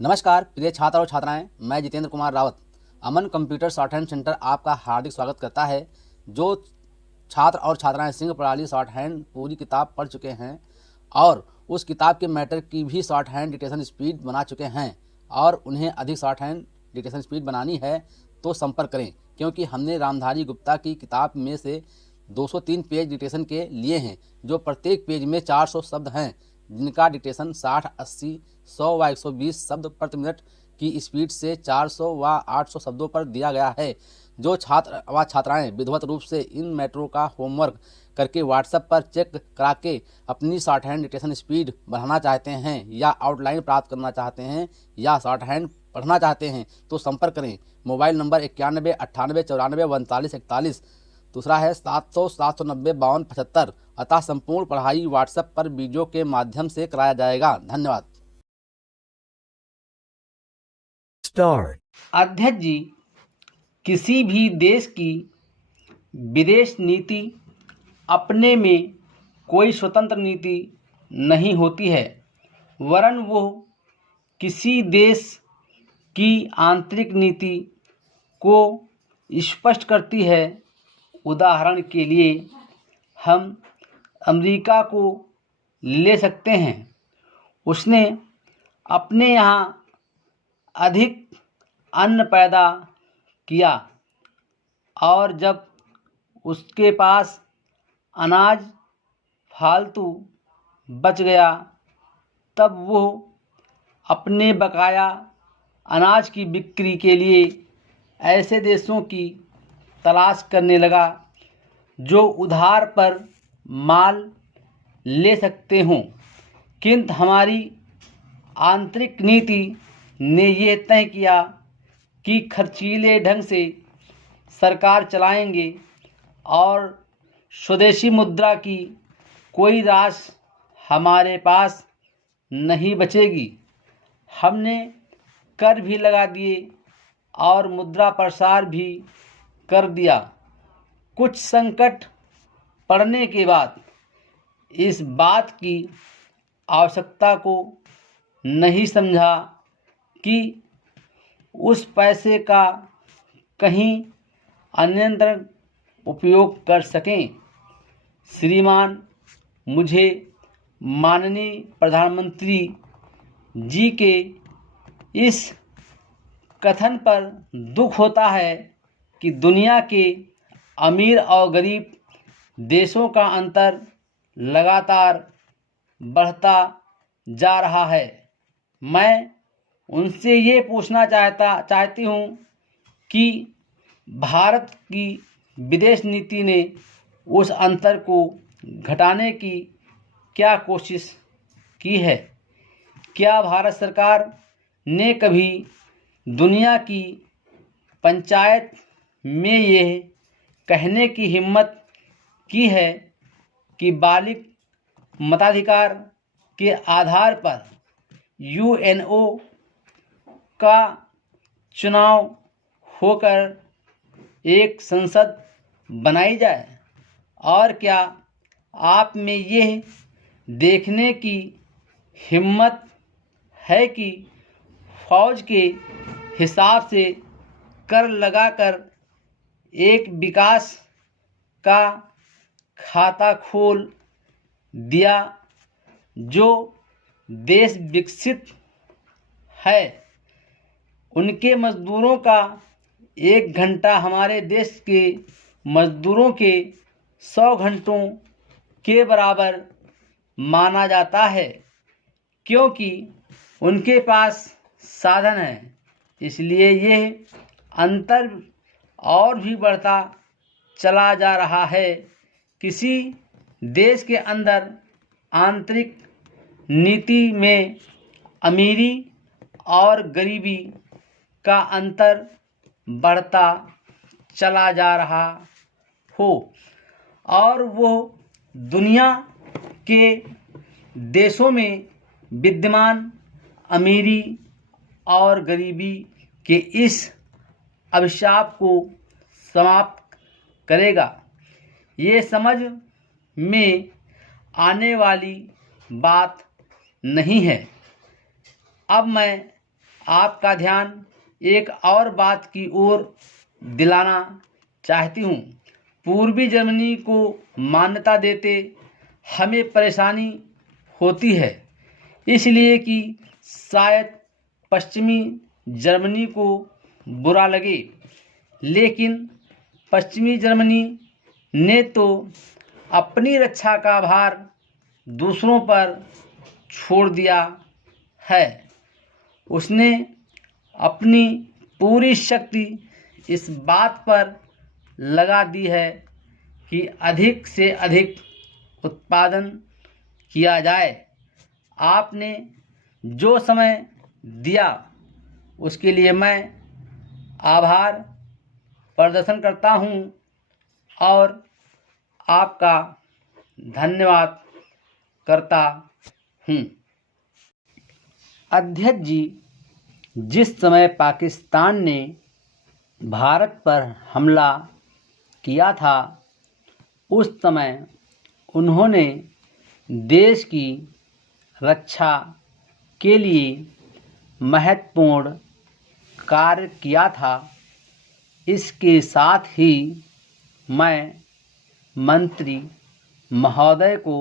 नमस्कार प्रिय छात्र और छात्राएं, मैं जितेंद्र कुमार रावत अमन कंप्यूटर शॉर्ट हैंड सेंटर आपका हार्दिक स्वागत करता है। जो छात्र और छात्राएं सिंह प्रणाली शॉर्ट हैंड पूरी किताब पढ़ चुके हैं और उस किताब के मैटर की भी शॉर्ट हैंड डिक्टेशन स्पीड बना चुके हैं और उन्हें अधिक शॉर्ट हैंड डिक्टेशन स्पीड बनानी है तो संपर्क करें, क्योंकि हमने रामधारी गुप्ता की किताब में से 203 पेज डिक्टेशन के लिए हैं, जो प्रत्येक पेज में 400 शब्द हैं, जिनका डिक्टेशन 60, 80, 100 व 120 शब्द प्रति मिनट की स्पीड से 400 व 800 शब्दों पर दिया गया है। जो छात्र व छात्राएं विधिवत रूप से इन मैटरों का होमवर्क करके व्हाट्सएप पर चेक करा के अपनी शॉर्ट हैंड डिक्टेशन स्पीड बढ़ाना चाहते हैं या आउटलाइन प्राप्त करना चाहते हैं या शॉर्ट हैंड पढ़ना चाहते हैं तो संपर्क करें। मोबाइल नंबर 91 98 94 39 41, दूसरा है 700 790 52 75। अतः संपूर्ण पढ़ाई व्हाट्सएप पर वीडियो के माध्यम से कराया जाएगा। धन्यवाद। अध्यक्ष जी, किसी भी देश की विदेश नीति अपने में कोई स्वतंत्र नीति नहीं होती है, वरन वो किसी देश की आंतरिक नीति को स्पष्ट करती है। उदाहरण के लिए हम अमेरिका को ले सकते हैं। उसने अपने यहाँ अधिक अन्न पैदा किया और जब उसके पास अनाज फालतू बच गया तब वो अपने बकाया अनाज की बिक्री के लिए ऐसे देशों की तलाश करने लगा जो उधार पर माल ले सकते हों। किंतु हमारी आंतरिक नीति ने ये तय किया कि खर्चीले ढंग से सरकार चलाएंगे और स्वदेशी मुद्रा की कोई राशि हमारे पास नहीं बचेगी। हमने कर भी लगा दिए और मुद्रा प्रसार भी कर दिया। कुछ संकट पड़ने के बाद इस बात की आवश्यकता को नहीं समझा कि उस पैसे का कहीं अन्यत्र उपयोग कर सकें। श्रीमान, मुझे माननीय प्रधानमंत्री जी के इस कथन पर दुख होता है कि दुनिया के अमीर और गरीब देशों का अंतर लगातार बढ़ता जा रहा है। मैं उनसे ये पूछना चाहती हूँ कि भारत की विदेश नीति ने उस अंतर को घटाने की क्या कोशिश की है? क्या भारत सरकार ने कभी दुनिया की पंचायत में ये कहने की हिम्मत की है कि बालिग मताधिकार के आधार पर यूएनओ का चुनाव होकर एक संसद बनाई जाए? और क्या आप में यह देखने की हिम्मत है कि फौज के हिसाब से कर लगाकर एक विकास का खाता खोल दिया जो देश विकसित है, उनके मजदूरों का 1 घंटा हमारे देश के मजदूरों के 100 घंटों के बराबर माना जाता है, क्योंकि उनके पास साधन है। इसलिए यह अंतर और भी बढ़ता चला जा रहा है। किसी देश के अंदर आंतरिक नीति में अमीरी और गरीबी का अंतर बढ़ता चला जा रहा हो और वो दुनिया के देशों में विद्यमान अमीरी और गरीबी के इस अभिशाप को समाप्त करेगा। ये समझ में आने वाली बात नहीं है। अब मैं आपका ध्यान एक और बात की ओर दिलाना चाहती हूँ। पूर्वी जर्मनी को मान्यता देते हमें परेशानी होती है, इसलिए कि शायद पश्चिमी जर्मनी को बुरा लगे, लेकिन पश्चिमी जर्मनी ने तो अपनी रक्षा का भार दूसरों पर छोड़ दिया है। उसने अपनी पूरी शक्ति इस बात पर लगा दी है कि अधिक से अधिक उत्पादन किया जाए। आपने जो समय दिया उसके लिए मैं आभार प्रदर्शन करता हूँ और आपका धन्यवाद करता हूँ। अध्यक्ष जी, जिस समय पाकिस्तान ने भारत पर हमला किया था, उस समय उन्होंने देश की रक्षा के लिए महत्वपूर्ण कार्य किया था। इसके साथ ही मैं मंत्री महोदय को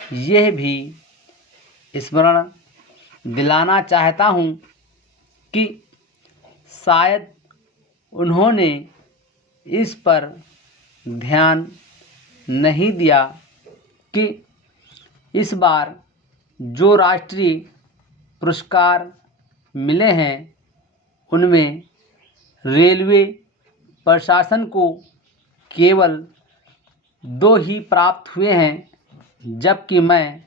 यह भी स्मरण दिलाना चाहता हूँ कि शायद उन्होंने इस पर ध्यान नहीं दिया कि इस बार जो राष्ट्रीय पुरस्कार मिले हैं उनमें रेलवे प्रशासन को केवल 2 ही प्राप्त हुए हैं, जबकि मैं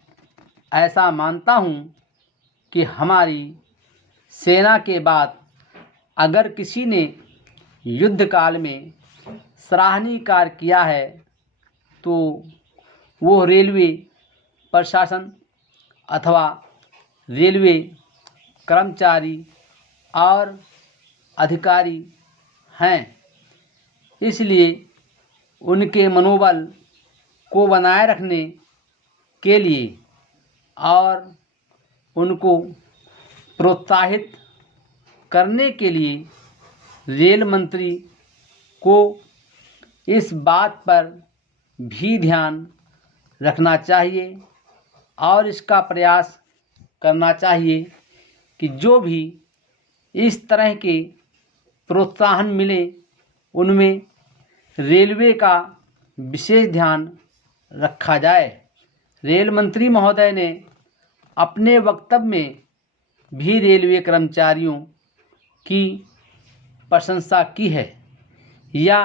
ऐसा मानता हूँ कि हमारी सेना के बाद अगर किसी ने युद्ध काल में सराहनीय कार्य किया है तो वो रेलवे प्रशासन अथवा रेलवे कर्मचारी और अधिकारी हैं। इसलिए उनके मनोबल को बनाए रखने के लिए और उनको प्रोत्साहित करने के लिए रेल मंत्री को इस बात पर भी ध्यान रखना चाहिए और इसका प्रयास करना चाहिए कि जो भी इस तरह के प्रोत्साहन मिले उनमें रेलवे का विशेष ध्यान रखा जाए। रेल मंत्री महोदय ने अपने वक्तव्य में भी रेलवे कर्मचारियों की प्रशंसा की है या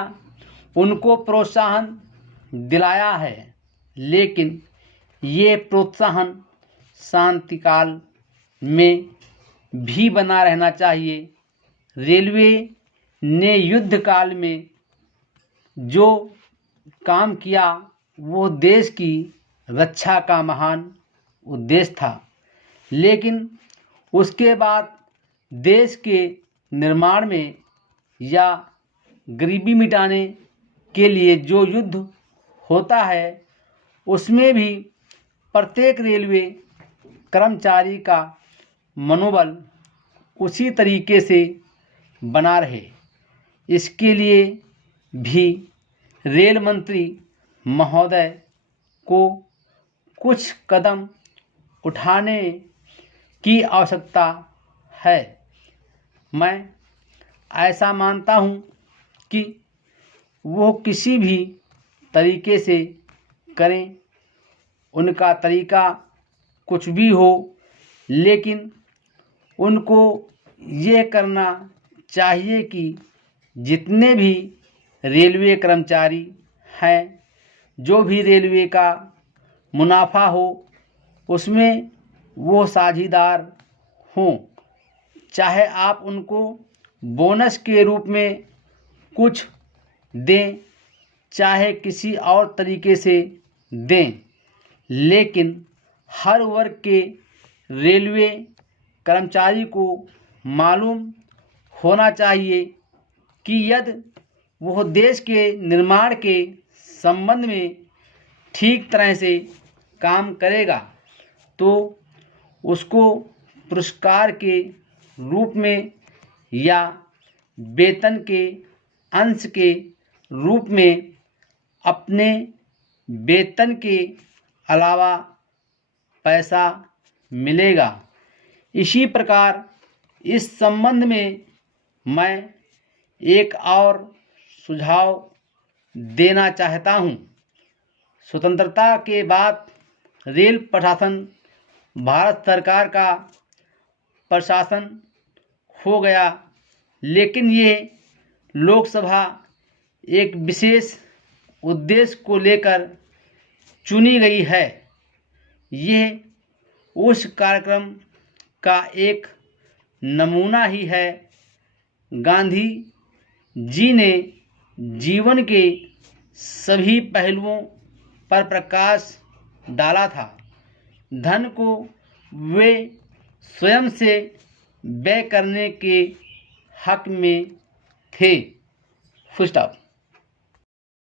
उनको प्रोत्साहन दिलाया है, लेकिन ये प्रोत्साहन शांतिकाल में भी बना रहना चाहिए। रेलवे ने युद्ध काल में जो काम किया वो देश की रक्षा का महान उद्देश्य था, लेकिन उसके बाद देश के निर्माण में या गरीबी मिटाने के लिए जो युद्ध होता है उसमें भी प्रत्येक रेलवे कर्मचारी का मनोबल उसी तरीके से बना रहे, इसके लिए भी रेल मंत्री महोदय को कुछ कदम उठाने की आवश्यकता है। मैं ऐसा मानता हूँ कि वो किसी भी तरीके से करें, उनका तरीका कुछ भी हो, लेकिन उनको ये करना चाहिए कि जितने भी रेलवे कर्मचारी हैं, जो भी रेलवे का मुनाफा हो उसमें वो साझीदार हों। चाहे आप उनको बोनस के रूप में कुछ दें, चाहे किसी और तरीके से दें, लेकिन हर वर्ग के रेलवे कर्मचारी को मालूम होना चाहिए कि यदि वह देश के निर्माण के संबंध में ठीक तरह से काम करेगा तो उसको पुरस्कार के रूप में या वेतन के अंश के रूप में अपने वेतन के अलावा पैसा मिलेगा। इसी प्रकार इस संबंध में मैं एक और सुझाव देना चाहता हूँ। स्वतंत्रता के बाद रेल प्रशासन भारत सरकार का प्रशासन हो गया, लेकिन ये लोकसभा एक विशेष उद्देश्य को लेकर चुनी गई है। यह उस कार्यक्रम का एक नमूना ही है। गांधी जी ने जीवन के सभी पहलुओं पर प्रकाश डाला था। धन को वे स्वयं से व्यय करने के हक में थे। Full stop.